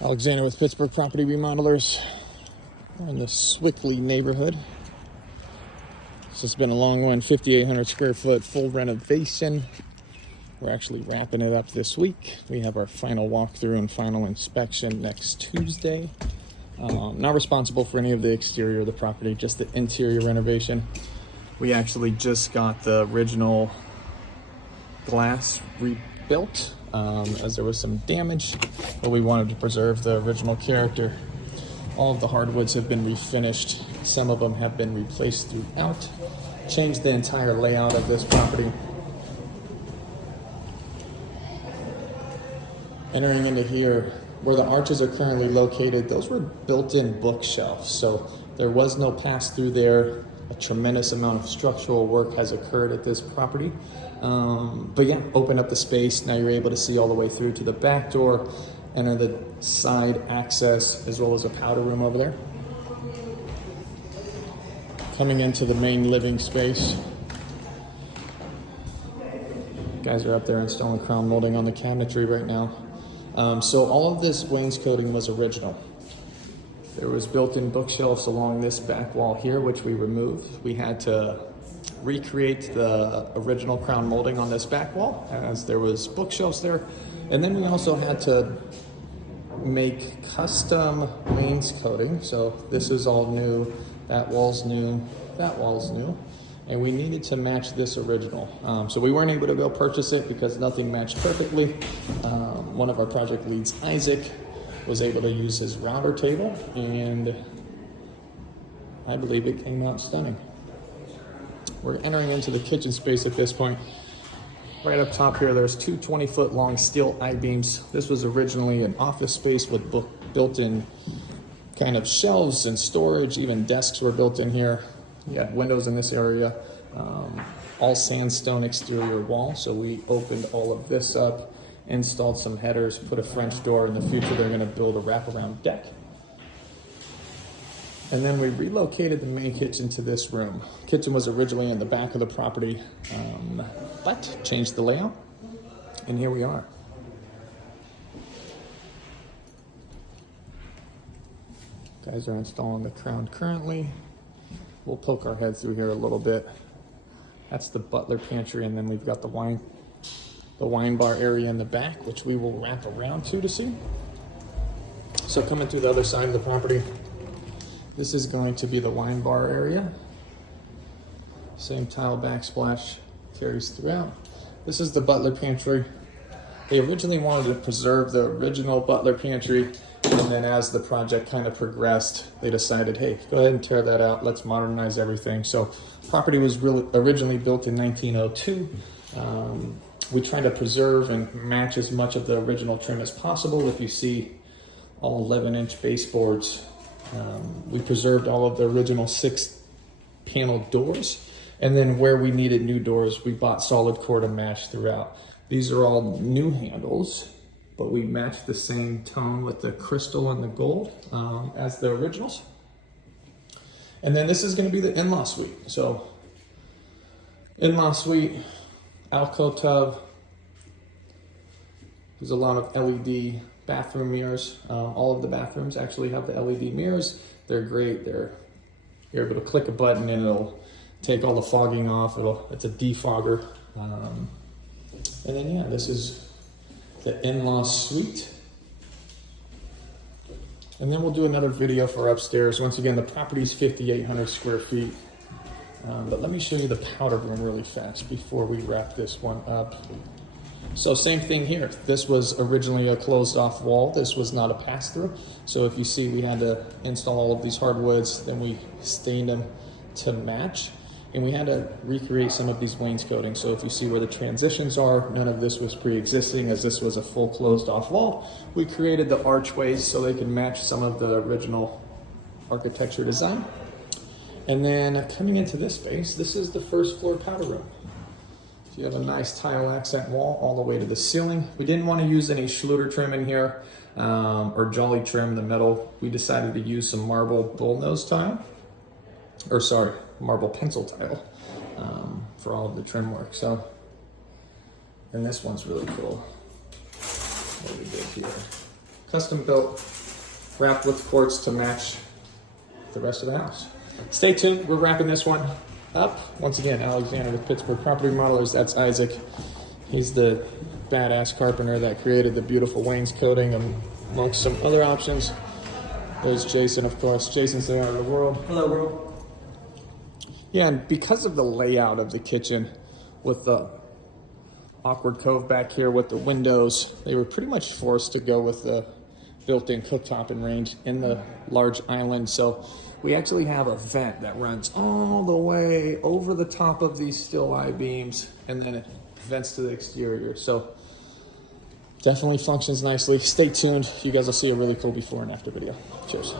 Alexander with Pittsburgh Property Remodelers. We're in the Sewickley neighborhood. This has been a long one, 5,800 square foot full renovation. We're actually wrapping it up this week. We have our final walkthrough and final inspection next Tuesday. Not responsible for any of the exterior of the property, just the interior renovation. We actually just got the original glass rebuilt as there was some damage, but we wanted to preserve the original character. All of the hardwoods have been refinished. Some of them have been replaced throughout. Changed the entire layout of this property. Entering into here, where the arches are currently located, those were built-in bookshelves, so there was no pass-through there. A tremendous amount of structural work has occurred at this property. But yeah, open up the space. Now you're able to see all the way through to the back door, enter the side access, as well as a powder room over there. Coming into the main living space. Guys are up there installing crown molding on the cabinetry right now. So all of this wainscoting was original. There was built-in bookshelves along this back wall here, which we removed. We had to recreate the original crown molding on this back wall, as there was bookshelves there. And then we also had to make custom wainscoting. So this is all new, that wall's new, that wall's new. And we needed to match this original. So we weren't able to go purchase it because nothing matched perfectly. One of our project leads, Isaac, was able to use his router table, and I believe it came out stunning. We're entering into the kitchen space at this point. Right up top here, there's two 20-foot long steel I-beams. This was originally an office space with built-in kind of shelves and storage. Even desks were built in here. You had windows in this area, all sandstone exterior wall. So we opened all of this up, installed some headers, put a French door. In the future, they're going to build a wraparound deck. And then we relocated the main kitchen to this room. Kitchen was originally in the back of the property, but changed the layout, and here we are. Guys are installing the crown currently. We'll poke our heads through here a little bit. That's the butler pantry, and then we've got the wine bar area in the back, which we will wrap around to see. So coming through the other side of the property, this is going to be the wine bar area. Same tile backsplash carries throughout. This is the butler pantry. They originally wanted to preserve the original butler pantry, and then as the project kind of progressed, they decided, hey, go ahead and tear that out. Let's modernize everything. So property was originally built in 1902. We tried to preserve and match as much of the original trim as possible. If you see all 11-inch baseboards, we preserved all of the original 6-panel doors. And then where we needed new doors, we bought solid core to match throughout. These are all new handles, but we matched the same tone with the crystal and the gold as the originals. And then this is going to be the in-law suite. So in-law suite, alcove tub. There's a lot of LED bathroom mirrors. All of the bathrooms actually have the LED mirrors. They're great. You're able to click a button and it'll take all the fogging off. It's a defogger. And then yeah, this is the in-law suite. And then we'll do another video for upstairs. Once again, the property's 5,800 square feet. But let me show you the powder room really fast before we wrap this one up. So same thing here. This was originally a closed off wall. This was not a pass through. So if you see, we had to install all of these hardwoods, then we stained them to match. And we had to recreate some of these wainscoting. So if you see where the transitions are, none of this was pre-existing, as this was a full closed off wall. We created the archways so they could match some of the original architecture design. And then coming into this space, this is the first floor powder room. So you have a nice tile accent wall all the way to the ceiling. We didn't want to use any Schluter trim in here or Jolly trim, the metal. We decided to use some marble bullnose tile, or sorry, marble pencil tile for all of the trim work. So, and this one's really cool. What we did here. custom built, wrapped with quartz to match the rest of the house. Stay tuned, we're wrapping this one up. Once again, Alexander with Pittsburgh Property Modelers, that's Isaac. He's the badass carpenter that created the beautiful wainscoting amongst some other options. There's Jason, of course. Jason's the art of the world. Hello, world. Yeah, and because of the layout of the kitchen with the awkward cove back here with the windows, they were pretty much forced to go with the built-in cooktop and range in the large island. So we actually have a vent that runs all the way over the top of these still I-beams, and then it vents to the exterior. So definitely functions nicely. Stay tuned. You guys will see a really cool before and after video. Cheers.